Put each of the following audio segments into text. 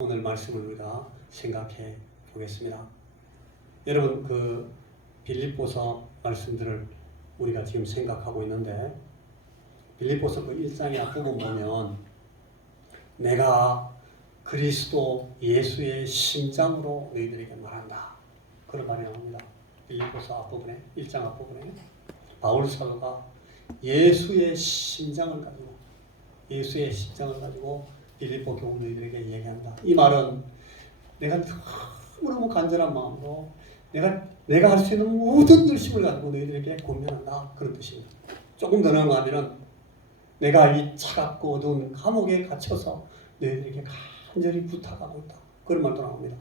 오늘 말씀을 우리가 생각해 보겠습니다. 여러분, 빌립보서 말씀들을 우리가 지금 생각하고 있는데, 빌립보서 1장의 앞부분 보면 내가 그리스도 예수의 심장으로 너희들에게 말한다, 그런 말이 나옵니다. 빌립보서 앞부분에, 1장 앞부분에 바울 사도가 예수의 심장을 가지고 빌립보 교우 너희들에게 얘기한다. 이 말은 내가 너무너무 간절한 마음으로 내가 할 수 있는 모든 열심을 가지고 너희들에게 권면한다, 그런 뜻입니다. 조금 더 나아가면 내가 이 차갑고 어두운 감옥에 갇혀서 너희들에게 간절히 부탁하고 있다, 그런 말도 나옵니다.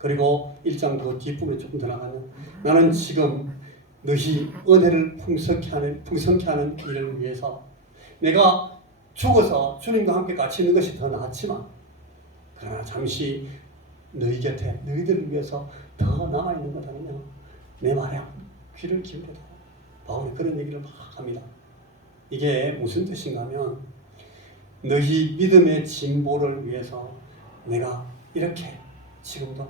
그리고 1장 그 뒷부분에 조금 더 나가면 나는 지금 너희 은혜를 풍성케 하는 일을 위해서 내가 죽어서 주님과 함께 같이 있는 것이 더 낫지만, 그러나 잠시 너희 곁에 너희들을 위해서 더 남아있는 것은 내 말에 귀를 기울여라. 바울이 그런 얘기를 막 합니다. 이게 무슨 뜻인가 하면, 너희 믿음의 진보를 위해서 내가 이렇게 지금도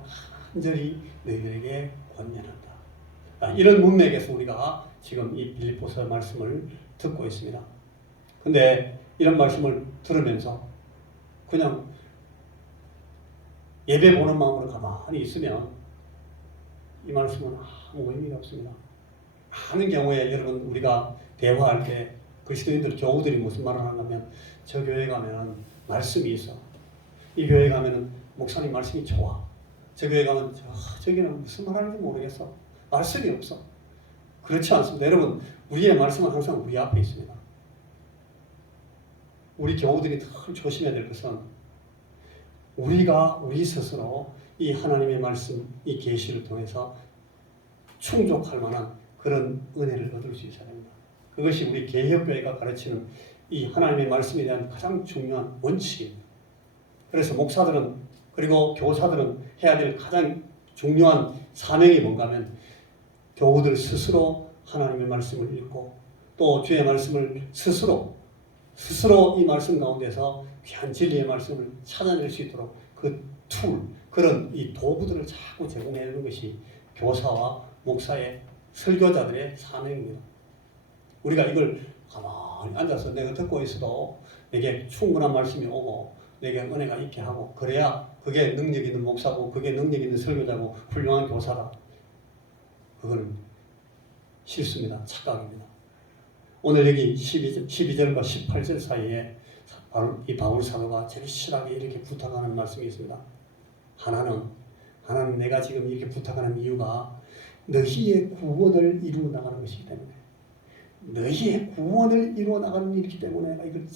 간절히 너희들에게 권면한다. 이런 문맥에서 우리가 지금 이 빌립보서 말씀을 듣고 있습니다. 근데 이런 말씀을 들으면서 그냥 예배 보는 마음으로 가만히 있으면 이 말씀은 아무 의미가 없습니다. 많은 경우에 여러분, 우리가 대화할 때 그리스도인들 교우들이 무슨 말을 하냐면, 저 교회 가면 말씀이 있어, 이 교회 가면 목사님 말씀이 좋아, 저 교회 가면 저기는 무슨 말하는지 모르겠어, 말씀이 없어. 그렇지 않습니다. 여러분, 우리의 말씀은 항상 우리 앞에 있습니다. 우리 교우들이 더 조심해야 될 것은, 우리 스스로 이 하나님의 말씀, 이 계시를 통해서 충족할 만한 그런 은혜를 얻을 수 있어야 됩니다. 그것이 우리 개혁교회가 가르치는 이 하나님의 말씀에 대한 가장 중요한 원칙입니다. 그래서 목사들은, 그리고 교사들은 해야 될 가장 중요한 사명이 뭔가 하면, 교우들 스스로 하나님의 말씀을 읽고 또 주의 말씀을 스스로 이 말씀 가운데서 귀한 진리의 말씀을 찾아낼 수 있도록 그런 이 도구들을 자꾸 제공해 주는 것이 교사와 목사의, 설교자들의 사명입니다. 우리가 이걸 가만히 앉아서 내가 듣고 있어도 내게 충분한 말씀이 오고 내게 은혜가 있게 하고, 그래야 그게 능력 있는 목사고 그게 능력 있는 설교자고 훌륭한 교사다, 그건 실수입니다. 착각입니다. 오늘 여기 12절과 18절 사이에 이 바울 사도가 절실하게 이렇게 부탁하는 말씀이 있습니다. 하나는 내가 지금 이렇게 부탁하는 이유가 너희의 구원을 이루어 나가는 것이기 때문에, 너희의 구원을 이루어 나가는 일이기 때문에 내가 이걸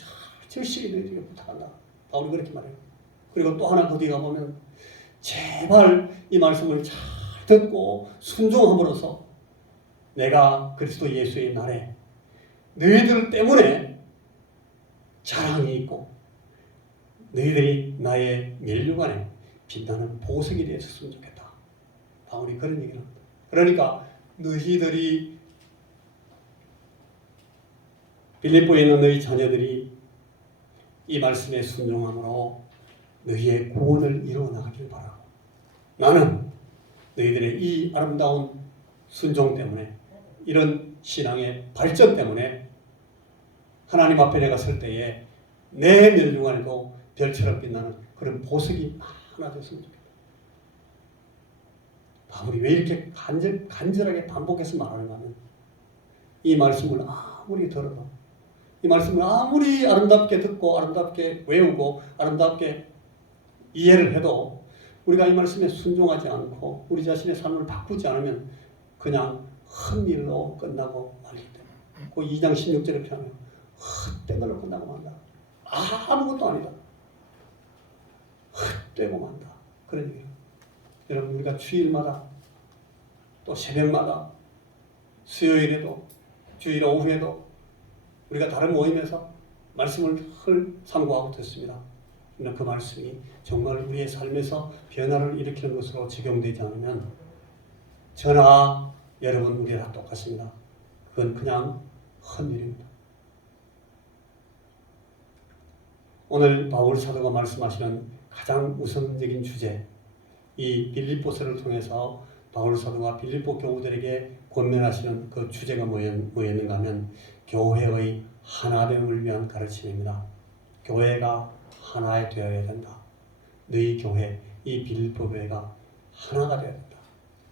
절실히 너희에게 부탁한다, 바울이 그렇게 말해요. 그리고 또 하나 어디 가보면, 제발 이 말씀을 잘 듣고 순종함으로써 내가 그리스도 예수의 날에 너희들 때문에 자랑이 있고 너희들이 나의 면류관에 빛나는 보석이 되었으면 좋겠다, 바울이 그런 얘기를 합니다. 그러니까 너희들이, 빌립보에 있는 너희 자녀들이 이 말씀에 순종함으로 너희의 구원을 이루어 나가길 바라고, 나는 너희들의 이 아름다운 순종 때문에, 이런 신앙의 발전 때문에 하나님 앞에 내가 설 때에 내 면류관에도 별처럼 빛나는 그런 보석이 하나 됐으면 좋겠다. 바울이 왜 이렇게 간절하게 반복해서 말하는가 하면, 이 말씀을 아무리 들어도, 이 말씀을 아무리 아름답게 듣고 아름답게 외우고 아름답게 이해를 해도 우리가 이 말씀에 순종하지 않고 우리 자신의 삶을 바꾸지 않으면 그냥 헛일로 끝나고 말기 때문에, 그 2장 16절에 표현해요. 헛된 걸로 끝나고 만다. 아무것도 아니다. 헛되고 만다, 그런 얘기예요. 여러분, 우리가 주일마다 또 새벽마다 수요일에도 주일 오후에도 우리가 다른 모임에서 말씀을 상고하고 듣습니다. 그러나 그 말씀이 정말 우리의 삶에서 변화를 일으키는 것으로 적용되지 않으면 저나 여러분, 우리 다 똑같습니다. 그건 그냥 헛일입니다. 오늘 바울 사도가 말씀하시는 가장 우선적인 주제, 이 빌립보서를 통해서 바울 사도가 빌립보 교우들에게 권면하시는 그 주제가 뭐였는가 하면 교회의 하나됨을 위한 가르침입니다. 교회가 하나에 되어야 된다. 너희 교회, 이 빌립보 교회가 하나가 되어야 된다.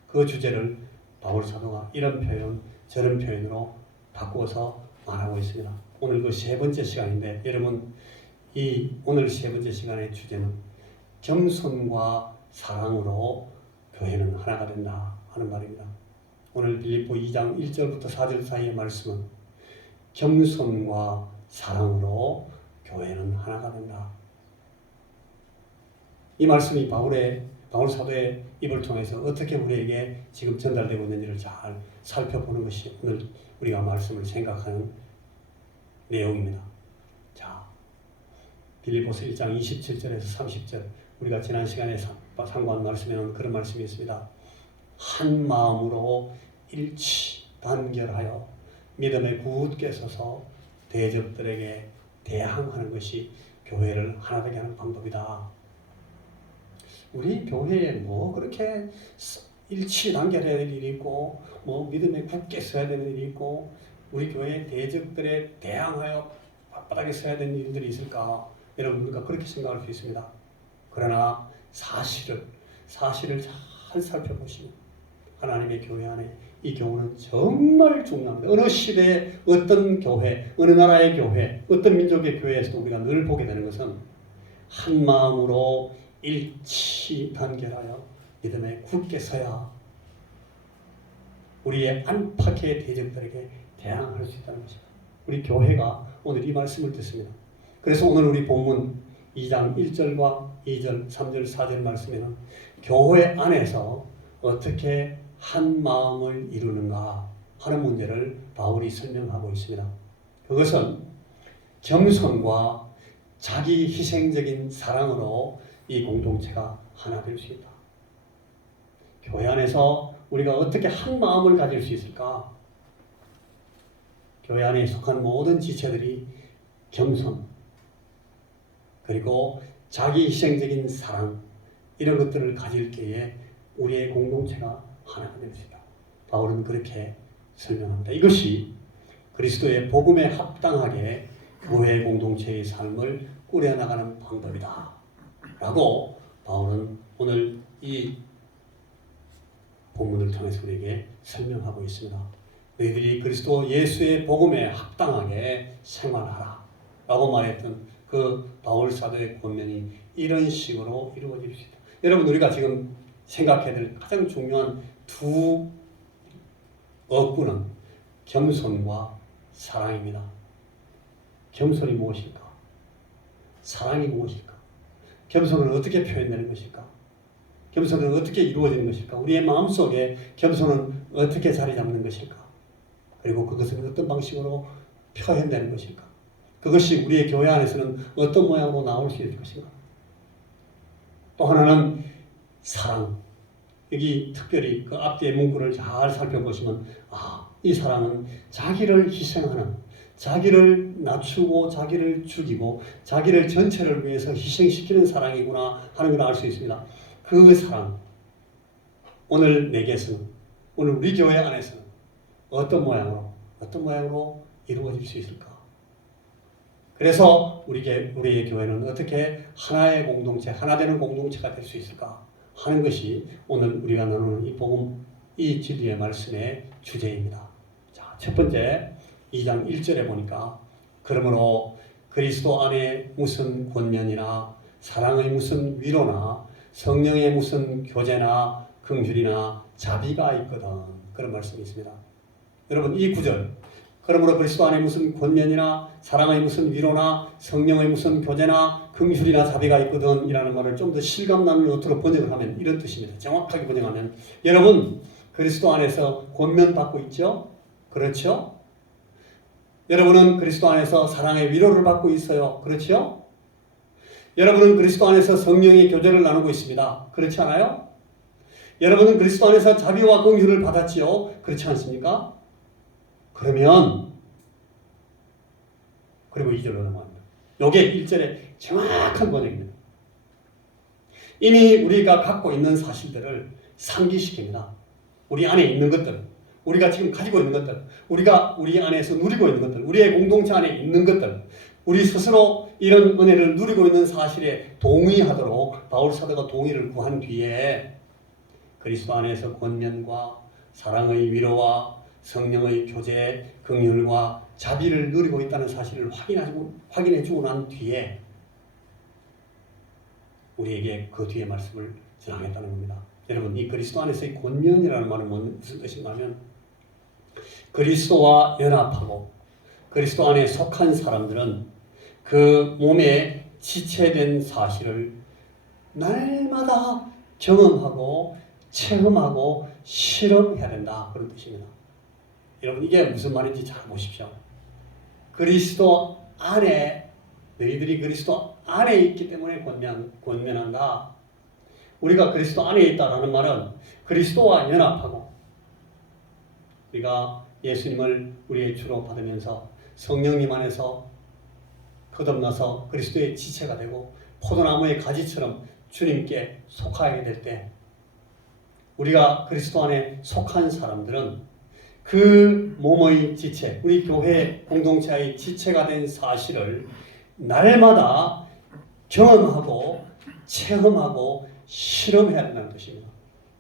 그 주제를 바울 사도가 이런 표현, 저런 표현으로 바꾸어서 말하고 있습니다. 오늘 그 세 번째 시간인데 여러분, 이 오늘 세 번째 시간의 주제는 겸손과 사랑으로 교회는 하나가 된다 하는 말입니다. 오늘 빌립보 2장 1절부터 4절 사이의 말씀은 겸손과 사랑으로 교회는 하나가 된다. 이 말씀이 바울 사도의 입을 통해서 어떻게 우리에게 지금 전달되고 있는지를 잘 살펴보는 것이 오늘 우리가 말씀을 생각하는 내용입니다. 자, 빌립보서 1장 27절에서 30절, 우리가 지난 시간에 상고한 말씀에는 그런 말씀이 있습니다. 한 마음으로 일치 단결하여 믿음에 굳게 서서 대적들에게 대항하는 것이 교회를 하나 되게 하는 방법이다. 우리 교회에 뭐 그렇게 일치 단결해야 될 일이 있고 뭐 믿음에 굳게 서야 되는 일이 있고 우리 교회 대적들에 대항하여 바닥에 서야 되는 일들이 있을까? 여러분, 우리가 그렇게 생각할 수 있습니다. 그러나 사실을 잘 살펴보시면 하나님의 교회 안에 이 교훈은 정말 중요합니다. 어느 시대에 어떤 교회, 어느 나라의 교회, 어떤 민족의 교회에서도 우리가 늘 보게 되는 것은 한 마음으로 일치 단결하여 믿음에 굳게 서야 우리의 안팎의 대적들에게 대항할 수 있다는 것입니다. 우리 교회가 오늘 이 말씀을 듣습니다. 그래서 오늘 우리 본문 2장 1절과 2절, 3절, 4절 말씀에는 교회 안에서 어떻게 한 마음을 이루는가 하는 문제를 바울이 설명하고 있습니다. 그것은 겸손과 자기 희생적인 사랑으로 이 공동체가 하나 될 수 있다. 교회 안에서 우리가 어떻게 한 마음을 가질 수 있을까? 교회 안에 속한 모든 지체들이 겸손, 그리고 자기 희생적인 사랑, 이런 것들을 가질 때에 우리의 공동체가 하나가 될 수 있다. 바울은 그렇게 설명합니다. 이것이 그리스도의 복음에 합당하게 교회 공동체의 삶을 꾸려나가는 방법이다 라고 바울은 오늘 이 본문을 통해서 우리에게 설명하고 있습니다. 너희들이 그리스도 예수의 복음에 합당하게 생활하라 라고 말했던 그 바울 사도의 권면이 이런 식으로 이루어질 수 있다. 여러분, 우리가 지금 생각해야 될 가장 중요한 두 어구는 겸손과 사랑입니다. 겸손이 무엇일까? 사랑이 무엇일까? 겸손은 어떻게 표현되는 것일까? 겸손은 어떻게 이루어지는 것일까? 우리의 마음속에 겸손은 어떻게 자리 잡는 것일까? 그리고 그것은 어떤 방식으로 표현되는 것일까? 그것이 우리의 교회 안에서는 어떤 모양으로 나올 수 있을 것인가? 또 하나는 사랑. 여기 특별히 그 앞뒤의 문구를 잘 살펴보시면 이 사랑은 자기를 희생하는, 자기를 낮추고 자기를 죽이고 자기를 전체를 위해서 희생시키는 사랑이구나 하는 걸 알 수 있습니다. 그 사랑, 오늘 내게서는, 오늘 우리 교회 안에서는 어떤 모양으로 이루어질 수 있을까? 그래서 우리의 교회는 어떻게 하나의 공동체, 하나 되는 공동체가 될 수 있을까 하는 것이 오늘 우리가 나누는 이 복음, 이 진리의 말씀의 주제입니다. 자, 첫 번째 2장 1절에 보니까 그러므로 그리스도 안에 무슨 권면이나 사랑의 무슨 위로나 성령의 무슨 교제나 긍휼이나 자비가 있거든, 그런 말씀이 있습니다. 여러분, 이 구절, 그러므로 그리스도 안에 무슨 권면이나 사랑의 무슨 위로나 성령의 무슨 교제나 긍휼이나 자비가 있거든 이라는 말을 좀 더 실감나는 어투로 번역을 하면 이런 뜻입니다. 정확하게 번역하면 여러분, 그리스도 안에서 권면 받고 있죠? 그렇죠? 여러분은 그리스도 안에서 사랑의 위로를 받고 있어요. 그렇죠? 여러분은 그리스도 안에서 성령의 교제를 나누고 있습니다. 그렇지 않아요? 여러분은 그리스도 안에서 자비와 긍휼을 받았지요. 그렇지 않습니까? 그러면 그리고 2절로 넘어갑니다. 이게 1절의 정확한 번역입니다. 이미 우리가 갖고 있는 사실들을 상기시킵니다. 우리 안에 있는 것들, 우리가 지금 가지고 있는 것들, 우리가 우리 안에서 누리고 있는 것들, 우리의 공동체 안에 있는 것들, 우리 스스로 이런 은혜를 누리고 있는 사실에 동의하도록 바울 사도가 동의를 구한 뒤에 그리스도 안에서 권면과 사랑의 위로와 성령의 교제, 긍휼과 자비를 누리고 있다는 사실을 확인해주고 난 뒤에 우리에게 그 뒤에 말씀을 전하겠다는 겁니다. 여러분, 이 그리스도 안에서의 권면이라는 말은 무슨 뜻인가 하면 그리스도와 연합하고 그리스도 안에 속한 사람들은 그 몸에 지체된 사실을 날마다 경험하고 체험하고 실험해야 된다, 그런 뜻입니다. 여러분, 이게 무슨 말인지 잘 보십시오. 그리스도 안에, 너희들이 그리스도 안에 있기 때문에 권면한다. 우리가 그리스도 안에 있다라는 말은 그리스도와 연합하고 우리가 예수님을 우리의 주로 받으면서 성령님 안에서 거듭나서 그리스도의 지체가 되고 포도나무의 가지처럼 주님께 속하게 될 때 우리가 그리스도 안에 속한 사람들은 그 몸의 지체, 우리 교회 공동체의 지체가 된 사실을 날마다 경험하고 체험하고 실험해야 된다는 뜻입니다.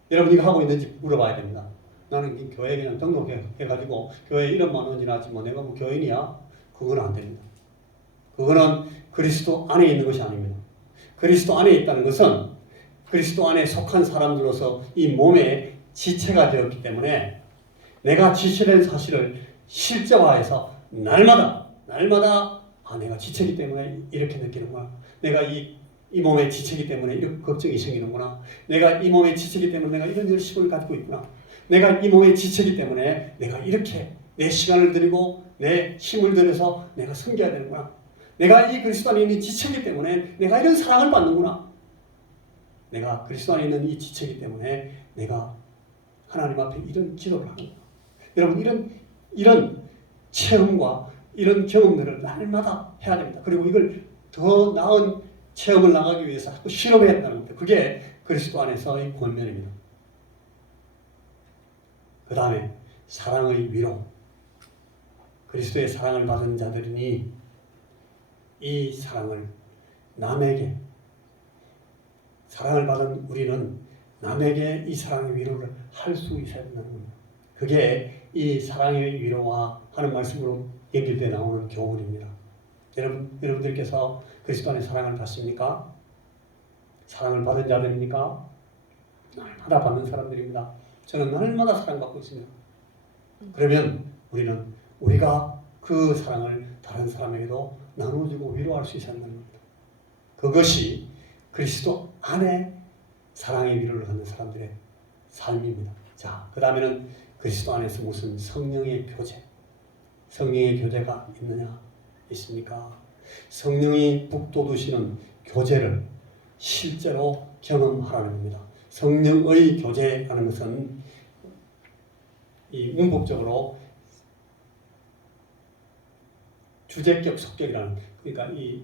여러분, 이거 하고 있는지 물어봐야 됩니다. 나는 이 교회에 그냥 등록해가지고 교회 이름만 언지나지 뭐 내가 뭐 교인이야? 그건 안 됩니다. 그거는 그리스도 안에 있는 것이 아닙니다. 그리스도 안에 있다는 것은 그리스도 안에 속한 사람들로서 이 몸의 지체가 되었기 때문에 내가 지체된 사실을 실제화해서 날마다 내가 지체이기 때문에 이렇게 느끼는구나. 내가 이 몸의 지체이기 때문에 이렇게 걱정이 생기는구나. 내가 이 몸의 지체이기 때문에 내가 이런 열심을 가지고 있구나. 내가 이 몸의 지체이기 때문에 내가 이렇게 내 시간을 들이고 내 힘을 들여서 내가 섬겨야 되는구나. 내가 이 그리스도 안에 있는 지체이기 때문에 내가 이런 사랑을 받는구나. 내가 그리스도 안에 있는 이 지체이기 때문에 내가 하나님 앞에 이런 기도를 하는구나. 여러분, 이런 체험과 이런 경험들을 날마다 해야 됩니다. 그리고 이걸 더 나은 체험을 나가기 위해서 자꾸 실험해야 한다는 겁니다. 그게 그리스도 안에서의 권면입니다. 그 다음에 사랑의 위로. 그리스도의 사랑을 받은 자들이니 이 사랑을 남에게, 사랑을 받은 우리는 남에게 이 사랑의 위로를 할 수 있어야 된다는 겁니다. 그게 이 사랑의 위로와 하는 말씀으로 연결되어 나오는 교훈입니다. 여러분들께서 그리스도 안에 사랑을 받습니까? 사랑을 받은 자들입니까? 날마다 받는 사람들입니다. 저는 날마다 사랑받고 있습니다. 그러면 우리가 그 사랑을 다른 사람에게도 나눠주고 위로할 수 있어야 한다는 겁니다. 그것이 그리스도 안에 사랑의 위로를 갖는 사람들의 삶입니다. 자, 그 다음에는 그리스도 안에서 무슨 성령의 교제가 있느냐? 있습니까? 성령이 북돋우시는 교제를 실제로 경험하라는 겁니다. 성령의 교제라는 것은 이 문법적으로 주제격 속격이라는, 그러니까 이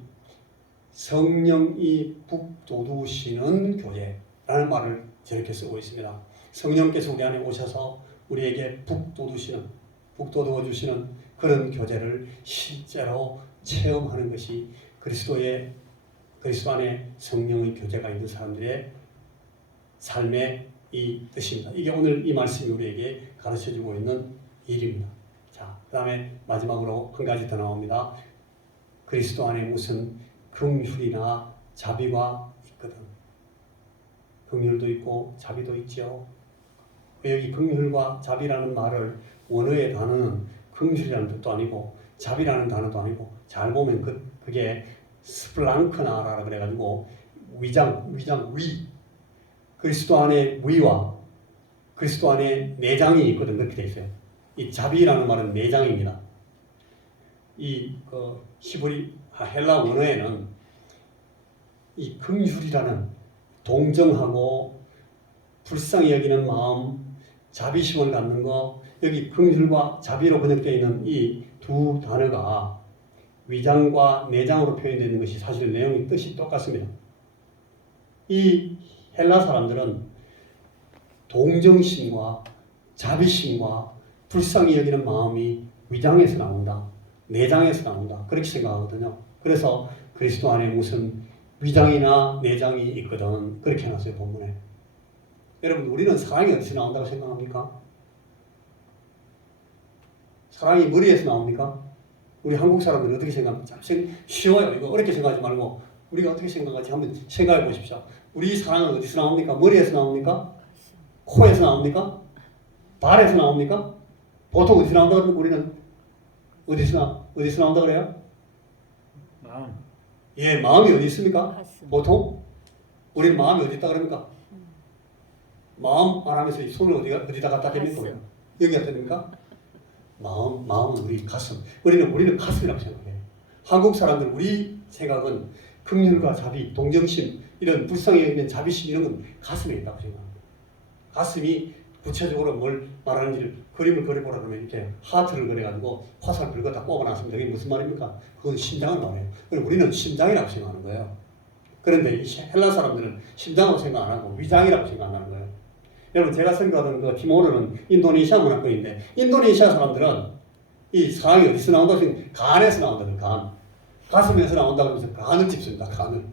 성령이 북돋우시는 교제라는 말을 저렇게 쓰고 있습니다. 성령께서 우리 안에 오셔서 우리에게 북돋워 주시는 그런 교제를 실제로 체험하는 것이 그리스도 안에 성령의 교제가 있는 사람들의 삶의 이 뜻입니다. 이게 오늘 이 말씀이 우리에게 가르쳐주고 있는 일입니다. 자, 그 다음에 마지막으로 한 가지 더 나옵니다. 그리스도 안에 무슨 긍휼이나 자비가 있거든. 긍휼도 있고 자비도 있죠. 여기 긍휼과 자비라는 말을 원어의 단어는 긍휼이라는 뜻도 아니고 자비라는 단어도 아니고 잘 보면 그게 스플랑크나라고 그래가지고 위 그리스도 안에 위와 그리스도 안에 내장이 있거든. 그렇게 돼 있어요. 이 자비라는 말은 내장입니다. 이 헬라 원어에는 이 긍휼이라는 동정하고 불쌍히 여기는 마음, 자비심을 갖는 것, 여기 긍휼과 자비로 번역되어 있는 이 두 단어가 위장과 내장으로 표현되어 있는 것이 사실 내용이 뜻이 똑같습니다. 이 헬라 사람들은 동정심과 자비심과 불쌍히 여기는 마음이 위장에서 나온다. 내장에서 나온다. 그렇게 생각하거든요. 그래서 그리스도 안에 무슨 위장이나 내장이 있거든. 그렇게 해놨어요, 본문에. 여러분, 우리는 사랑이 어디서 나온다고 생각합니까? 사랑이 머리에서 나옵니까? 우리 한국 사람들은 어떻게 생각합니까? 쉬워요. 이거 어렵게 생각하지 말고 우리가 어떻게 생각하지 한번 생각해 보십시오. 우리 사랑은 어디서 나옵니까? 머리에서 나옵니까? 코에서 나옵니까? 발에서 나옵니까? 보통 어디서 나온다 그러면 우리는 어디서 나온다 그래요? 마음. 예, 마음이 어디 있습니까? 가슴. 보통 우리는 마음이 어디 있다 그럽니까? 마음 말하면서 손을 어디다 갖다 대니까 가슴. 여기 갖다 대니까 마음은 우리 가슴. 우리는 가슴이라고 생각해요. 한국 사람들 우리 생각은 긍휼과 자비, 동정심 이런 불쌍히 여기는 자비심 이런 건 가슴에 있다고 생각합니다. 가슴이 구체적으로 뭘 말하는지를 그림을 그려보라 그러면 이렇게 하트를 그려가지고 화살표를 걷다 뽑아놨습니다. 이게 무슨 말입니까? 그건 심장을 말해요. 그럼 우리는 심장이라고 생각하는 거예요. 그런데 이 헬라 사람들은 심장으로 생각 안 하고 위장이라고 생각하는 거예요. 여러분 제가 생각하는 그 티모르는 인도네시아 문화권인데 인도네시아 사람들은 이 사랑이 어디서 나온다고 생각해요? 간에서 나온다는 간. 가슴에서 나온다고 하면서 간을 짚습니다. 간을.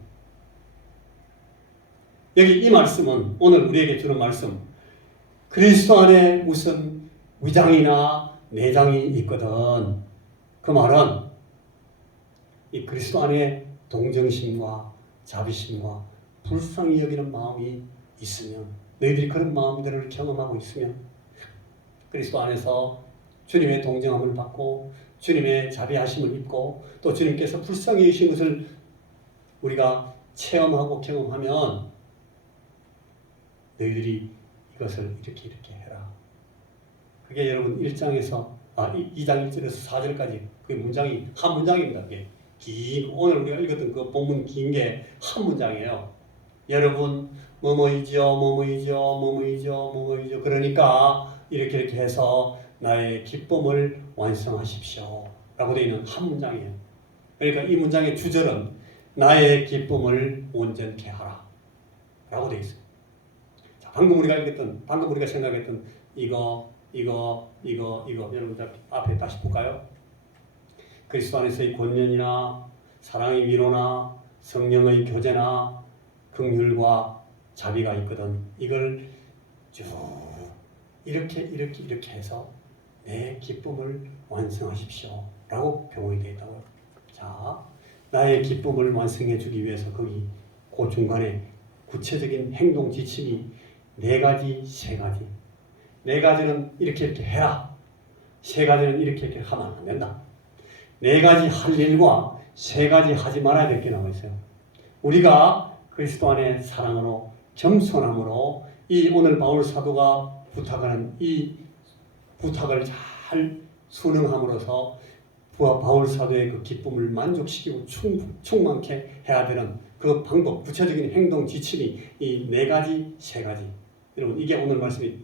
여기 이 말씀은 오늘 우리에게 주는 말씀 그리스도 안에 무슨 위장이나 내장이 있거든. 그 말은 이 그리스도 안에 동정심과 자비심과 불쌍히 여기는 마음이 있으면 너희들이 그런 마음들을 경험하고 있으면 그리스도 안에서 주님의 동정함을 받고 주님의 자비하심을 입고 또 주님께서 불쌍히 여기신 것을 우리가 체험하고 경험하면 너희들이 이것을 이렇게 해라. 그게 여러분 1장에서 2장 1절에서 4절까지 그 문장이 한 문장입니다. 그게 긴 오늘 우리가 읽었던 그 본문 긴 게 한 문장이에요. 여러분 뭐뭐이죠 그러니까 이렇게 해서 나의 기쁨을 완성하십시오 라고 되어 있는 한 문장이에요. 그러니까 이 문장의 주절은 나의 기쁨을 온전케 하라 라고 되어 있어요. 방금 우리가 생각했던 이거 여러분들 앞에 다시 볼까요? 그리스도 안에서의 권면이나 사랑의 위로나 성령의 교제나 긍휼과 자비가 있거든. 이걸 쭉 이렇게 해서 내 기쁨을 완성하십시오 라고 병원이 되어 있다고요. 자, 나의 기쁨을 완성해 주기 위해서 거기 그 중간에 구체적인 행동 지침이 4가지, 3가지. 4가지는 이렇게 해라. 3가지는 이렇게 하면 안 된다. 4가지 할 일과 3가지 하지 말아야 될 게 나와 있어요. 우리가 그리스도 안에 사랑으로 겸손함으로 이 오늘 바울 사도가 부탁하는 이 부탁을 잘 순응함으로써 바울 사도의 그 기쁨을 만족시키고 충만케 해야 되는 그 방법, 구체적인 행동 지침이 이 4가지, 3가지. 여러분 이게 오늘 말씀이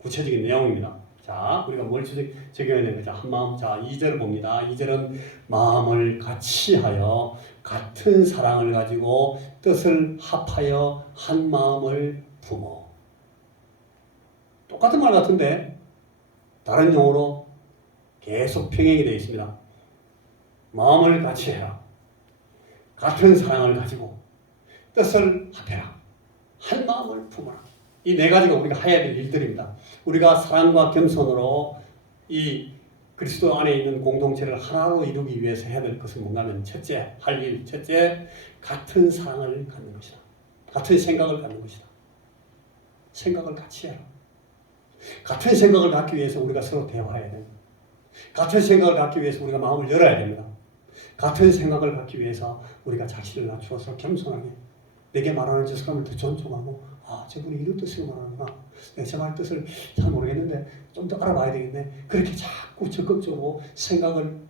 구체적인 내용입니다. 자, 우리가 뭘 적용해야 되는지 한 마음. 자, 2절을 봅니다. 2절은 마음을 같이하여 같은 사랑을 가지고 뜻을 합하여 한 마음을 품어. 똑같은 말 같은데 다른 용어로 계속 평행이 되어 있습니다. 마음을 같이해라. 같은 사랑을 가지고 뜻을 합해라. 한 마음을 품어라. 이 4가지가 우리가 해야 될 일들입니다. 우리가 사랑과 겸손으로 이 그리스도 안에 있는 공동체를 하나로 이루기 위해서 해야 될 것은 뭔가 하면 첫째, 같은 사랑을 갖는 것이다. 같은 생각을 갖는 것이다. 생각을 같이 해라. 같은 생각을 갖기 위해서 우리가 서로 대화해야 됩니다. 같은 생각을 갖기 위해서 우리가 마음을 열어야 됩니다. 같은 생각을 갖기 위해서 우리가 자신을 낮추어서 겸손하게 내게 말하는 저 사람을 더 존중하고 저분이 이런 뜻으로 말하는구나. 내가 저 말 뜻을 잘 모르겠는데 좀 더 알아봐야 되겠네. 그렇게 자꾸 적극적으로 생각을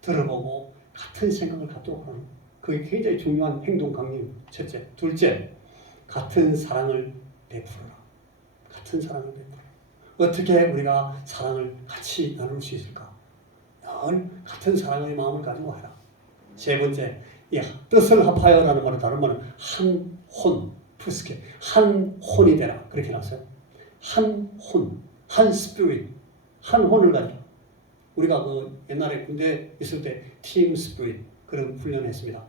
들어보고 같은 생각을 갖도록 하는 그게 굉장히 중요한 행동 강림. 첫째. 둘째, 같은 사랑을 베풀어라. 같은 사랑을 베풀어라. 어떻게 우리가 사랑을 같이 나눌 수 있을까? 늘 같은 사랑의 마음을 가지고 하라. 세 번째, 이 뜻을 합하여라는 말은 다른 말은 한 혼, 푸스케, 한 혼이 되라 그렇게 나왔어요. 한 혼, 한 스피릿, 한 혼을 가지고 우리가 그 옛날에 군대 있을 때 팀 스피릿 그런 훈련했습니다.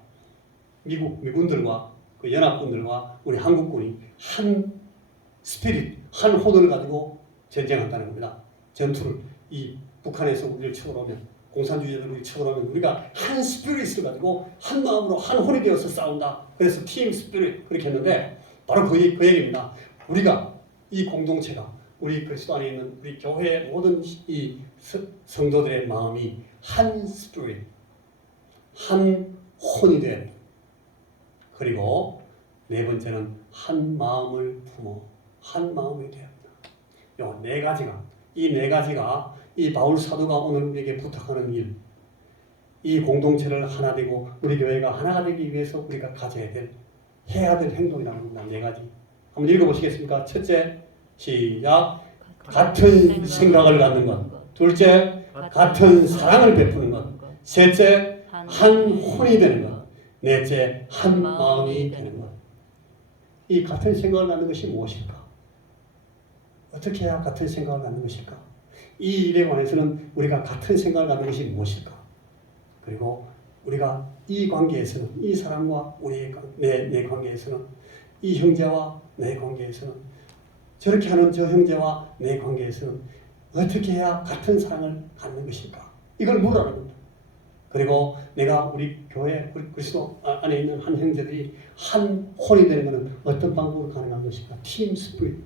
미군들과 그 연합군들과 우리 한국군이 한 스피릿, 한 혼을 가지고 전쟁한다는 겁니다. 전투를 이 북한에서 우리를 쳐들어오면 공산주의자들이 우리를 쳐들어오면 우리가 한 스피릿을 가지고 한 마음으로 한 혼이 되어서 싸운다. 그래서 팀 스피릿 그렇게 했는데 바로 그 얘기입니다. 우리가 이 공동체가 우리 그리스도 안에 있는 우리 교회의 모든 이 성도들의 마음이 한 스피릿, 한 혼이 되어야 합니다. 그리고 네 번째는 한 마음을 품어 한 마음이 되어야 합니다. 요 네 가지가 이 네 가지가 이 바울 사도가 오늘 우리에게 부탁하는 일, 이 공동체를 하나 되고 우리 교회가 하나가 되기 위해서 우리가 가져야 될 해야 될 행동이라는 겁니다. 네 가지. 한번 읽어보시겠습니까? 첫째, 시작. 같은 생각을 갖는 것. 둘째, 같은 사랑을 베푸는 것. 셋째, 한 혼이 되는 것. 넷째, 한 마음이 되는 것. 이 같은 생각을 갖는 것이 무엇일까? 어떻게 해야 같은 생각을 갖는 것일까? 이 일에 관해서는 우리가 같은 생각을 갖는 것이 무엇일까? 그리고 우리가 이 관계에서는 이 사람과 우리의 내 관계에서는 이 형제와 내 관계에서는 저렇게 하는 저 형제와 내 관계에서는 어떻게 해야 같은 사랑을 갖는 것일까? 이걸 물어라는 겁니다. 그리고 내가 우리 교회 그리스도 안에 있는 한 형제들이 한 혼이 되는 것은 어떤 방법으로 가능한 것일까? 팀 스피릿.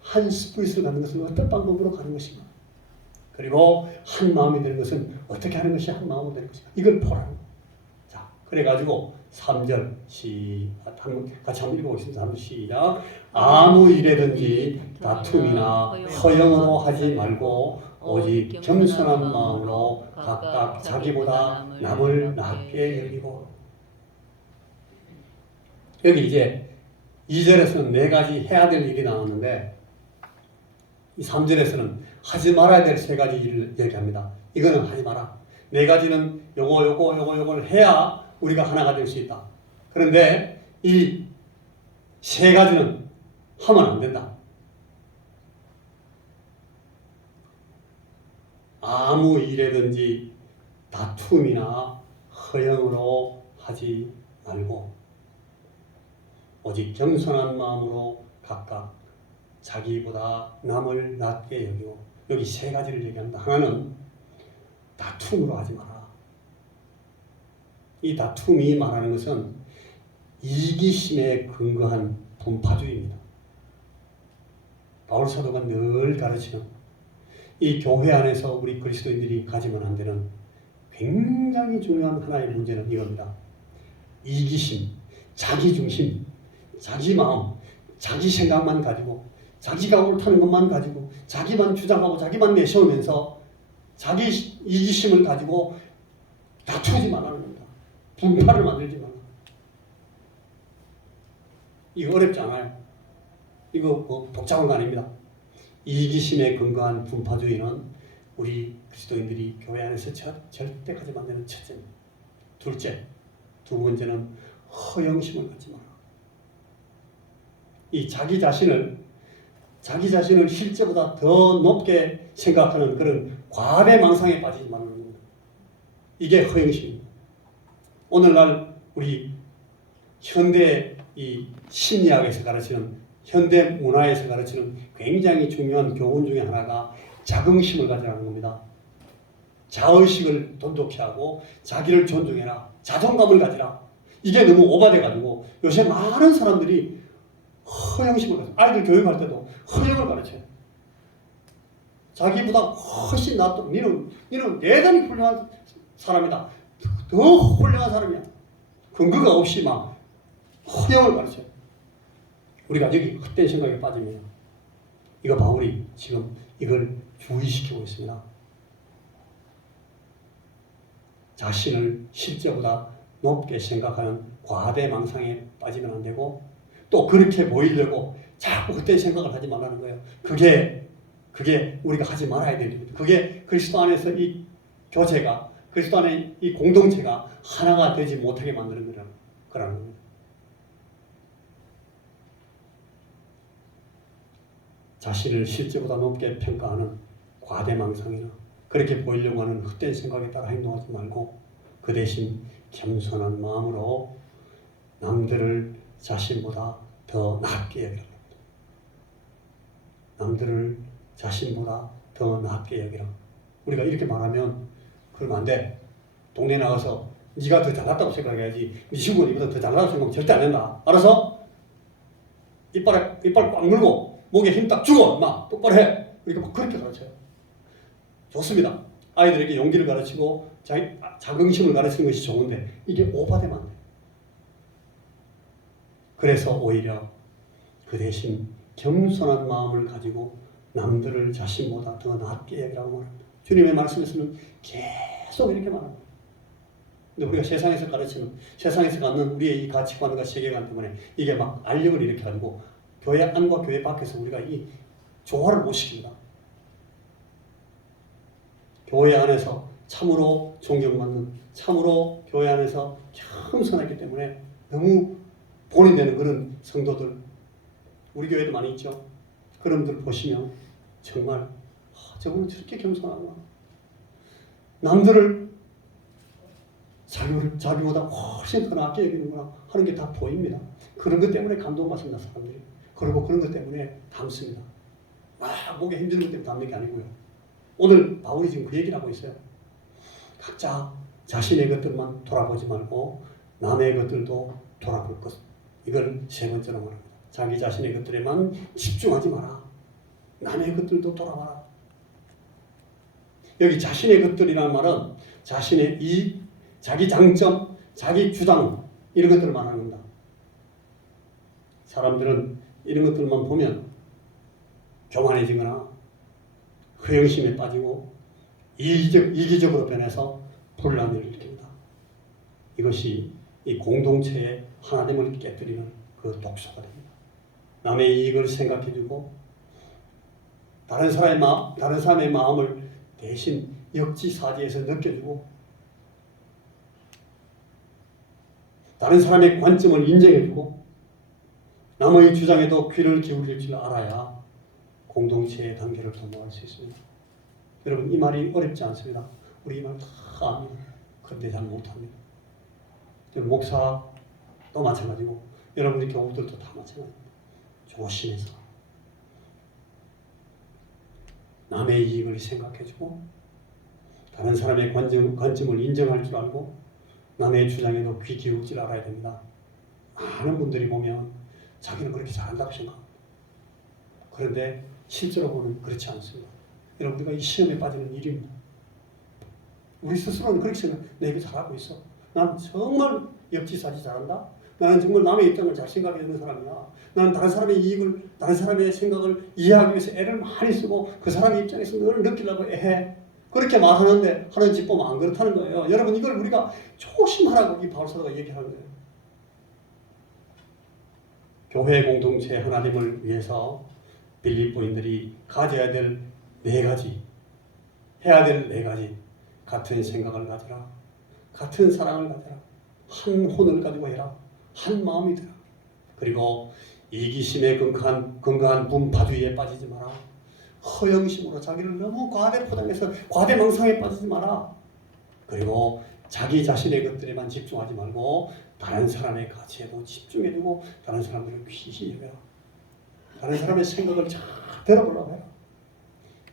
한 스피릿을 갖는 것은 어떤 방법으로 가는 것인가? 그리고 한 마음이 되는 것은 어떻게 하는 것이 한 마음이 되는 것인가? 이걸 보라는 거예요. 자, 그래가지고 3절 같이 한번 읽어보겠습니다. 3절 시작. 아무 일에든지 다툼이나 허영으로 하지 말고 오직 겸손한 마음으로 각각 자기보다 남을 낮게 여기고. 여기 이제 2절에서는 네 가지 해야 될 일이 나왔는데 이 3절에서는 하지 말아야 될 세 가지 일을 얘기합니다. 이거는 하지 마라. 네 가지는 요거를 해야 우리가 하나가 될 수 있다. 그런데 이 세 가지는 하면 안 된다. 아무 일에든지 다툼이나 허영으로 하지 말고 오직 겸손한 마음으로 각각 자기보다 남을 낮게 여기고. 여기 세 가지를 얘기합니다. 하나는 다툼으로 하지 마라. 이 다툼이 말하는 것은 이기심에 근거한 분파주의입니다. 바울 사도가 늘 가르치는 이 교회 안에서 우리 그리스도인들이 가지면 안 되는 굉장히 중요한 하나의 문제는 이겁니다. 이기심, 자기중심, 자기 마음, 자기 생각만 가지고 자기가 옳다는 것만 가지고 자기만 주장하고 자기만 내세우면서 자기 이기심을 가지고 다투지 말라는 겁니다. 분파를 만들지 말라. 이거 어렵지 않아요. 이거 뭐 복잡한 거 아닙니다. 이기심에 근거한 분파주의는 우리 그리스도인들이 교회 안에서 절대 가지면 안 되는 첫째입니다. 둘째, 두 번째는 허영심을 갖지 마라. 이 자기 자신을 실제보다 더 높게 생각하는 그런 과대망상에 빠지지 말라는 겁니다. 이게 허영심입니다. 오늘날 우리 현대 이 심리학에서 가르치는 현대 문화에서 가르치는 굉장히 중요한 교훈 중에 하나가 자긍심을 가지라는 겁니다. 자의식을 돈독히 하고 자기를 존중해라. 자존감을 가지라. 이게 너무 오바돼가지고 요새 많은 사람들이 허영심을 가져. 아이들 교육할 때도 허영을 가르쳐요. 자기보다 훨씬 낫다. 니는 대단히 훌륭한 사람이다. 더 훌륭한 사람이야. 근거가 없이 막 허영을 가르쳐요. 우리가 여기 헛된 생각에 빠지면 이거 바울이 지금 이걸 주의시키고 있습니다. 자신을 실제보다 높게 생각하는 과대망상에 빠지면 안 되고 또 그렇게 보이려고 자꾸 헛된 생각을 하지 말라는 거예요. 그게 우리가 하지 말아야 될 일입니다. 그게 그리스도 안에서 이 교제가 그리스도 안에 이 공동체가 하나가 되지 못하게 만드는 거라는 겁니다. 자신을 실제보다 높게 평가하는 과대망상이나 그렇게 보이려고 하는 헛된 생각에 따라 행동하지 말고 그 대신 겸손한 마음으로 남들을 자신보다 더 낫게 여기라. 남들을 자신보다 더 낫게 여기라. 우리가 이렇게 말하면 그러면 안 돼. 동네 나가서 네가 더 잘났다고 생각해야지. 네 친구가 네보다 더 잘났다고 생각하면 절대 안 된다. 알아서 이빨 꽉 물고 목에 힘 딱 주고 막 똑바로 해. 이렇게 막 그렇게 가르쳐요. 좋습니다. 아이들에게 용기를 가르치고 자긍심을 가르치는 것이 좋은데 이게 오바되면 안 돼요. 그래서 오히려 그 대신 겸손한 마음을 가지고 남들을 자신보다 더 낫게 여기라고 말합니다. 주님의 말씀에서는 계속 이렇게 말합니다. 근데 우리가 세상에서 가르치는, 세상에서 갖는 우리의 이 가치관과 세계관 때문에 이게 막 알력을 일으켜가지고 교회 안과 교회 밖에서 우리가 이 조화를 못 시킵니다. 교회 안에서 참으로 존경받는, 참으로 교회 안에서 겸손했기 때문에 너무 본이 되는 그런 성도들, 우리 교회도 많이 있죠. 그런 분들 보시면 정말 저분은 저렇게 겸손하구나. 남들을 자기보다 훨씬 더 낫게 여기는구나 하는 게 다 보입니다. 그런 것 때문에 감동받습니다, 사람들이. 그리고 그런 것 때문에 담습니다. 목에 힘드는 것 때문에 담는 게 아니고요. 오늘 바울이 지금 그 얘기를 하고 있어요. 각자 자신의 것들만 돌아보지 말고 남의 것들도 돌아볼 것. 이걸 세 번째로 말합니다. 자기 자신의 것들에만 집중하지 마라. 남의 것들도 돌아봐라. 여기 자신의 것들이라는 말은 자신의 이익, 자기 장점, 자기 주장 이런 것들을 말하는 겁니다. 사람들은 이런 것들만 보면 교만해지거나 허영심에 빠지고 이기적으로 변해서 분란을 일으킵니다. 이것이 이 공동체의 하나됨을 깨뜨리는 그 독소가 됩니다. 남의 이익을 생각해주고 다른 사람의 마음을 대신 역지사지해서 느껴주고 다른 사람의 관점을 인정해주고 남의 주장에도 귀를 기울일 줄 알아야 공동체의 단계를 도모할 수 있습니다. 여러분 이 말이 어렵지 않습니다. 우리 이 말 다 압니다. 그런데 잘 못합니다. 목사도 마찬가지고 여러분의 교우들도 다 마찬가지입니다. 조심해서 남의 이익을 생각해주고 다른 사람의 관점을 인정할 줄 알고 남의 주장에도 귀 기울일 줄 알아야 됩니다. 많은 분들이 보면 자기는 그렇게 잘한다고 생각합니다. 그런데 실제로 보면 그렇지 않습니다. 여러분 우리가 이 시험에 빠지는 일입니다. 우리 스스로는 그렇게 생각해요. 내가 잘하고 있어. 난 정말 역지사지 잘한다. 나는 정말 남의 입장을 잘 생각해주는 사람이야. 나는 다른 사람의 이익을, 다른 사람의 생각을 이해하기 위해서 애를 많이 쓰고 그 사람의 입장에서 늘 느끼려고 해. 그렇게 말하는데 하는 집 보면 안 그렇다는 거예요. 여러분 이걸 우리가 조심하라고 이 바울 사도가 얘기하는 거예요. 교회 공동체 하나님을 위해서 빌립보인들이 가져야 될 네 가지, 해야 될 네 가지, 같은 생각을 가져라, 같은 사랑을 가져라, 한 혼을 가지고 해라, 한 마음이 되라. 그리고 이기심에 건강한 분파주의에 빠지지 마라. 허영심으로 자기를 너무 과대포장해서 과대망상에 빠지지 마라. 그리고 자기 자신의 것들에만 집중하지 말고 다른 사람의 가치에도 집중해주고 다른 사람들을 귀히 여겨라. 다른 사람의 생각을 잘 들어보려고 해라.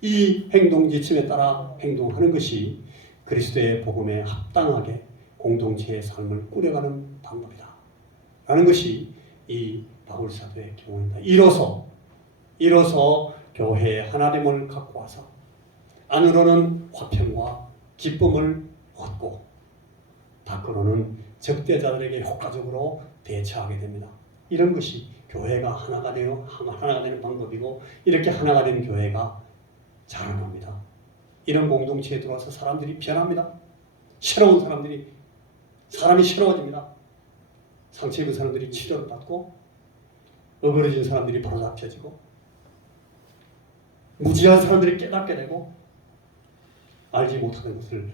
이 행동 지침에 따라 행동하는 것이 그리스도의 복음에 합당하게 공동체의 삶을 꾸려가는 방법이다 라는 것이 이 바울 사도의 교훈입니다. 이로써 교회의 하나됨을 갖고 와서 안으로는 화평과 기쁨을 얻고 밖으로는 적대자들에게 효과적으로 대처하게 됩니다. 이런 것이 교회가 하나가 되는 방법이고 이렇게 하나가 된 교회가 자라납니다. 이런 공동체에 들어와서 사람들이 변합니다. 새로운 사람이 새로워집니다. 상처 입은 사람들이 치료를 받고 어그러진 사람들이 바로잡혀지고 무지한 사람들이 깨닫게 되고 알지 못하는 것을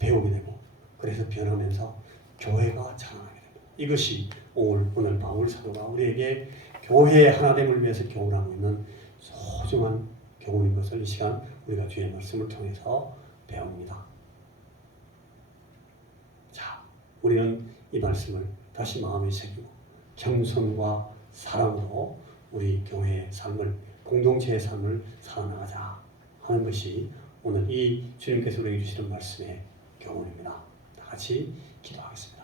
배우게 되고 그래서 변하면서 교회가 자라나게 됩니다. 이것이 오늘 바울 사도가 우리에게 교회의 하나됨을 위해서 교훈하고 있는 소중한 교훈인 것을 이 시간 우리가 주의 말씀을 통해서 배웁니다. 자, 우리는 이 말씀을 다시 마음에 새기고 겸손과 사랑으로 우리 교회의 삶을, 공동체의 삶을 살아나가자 하는 것이 오늘 이 주님께서 우리에게 주시는 말씀의 교훈입니다. 다 같이 기도하겠습니다.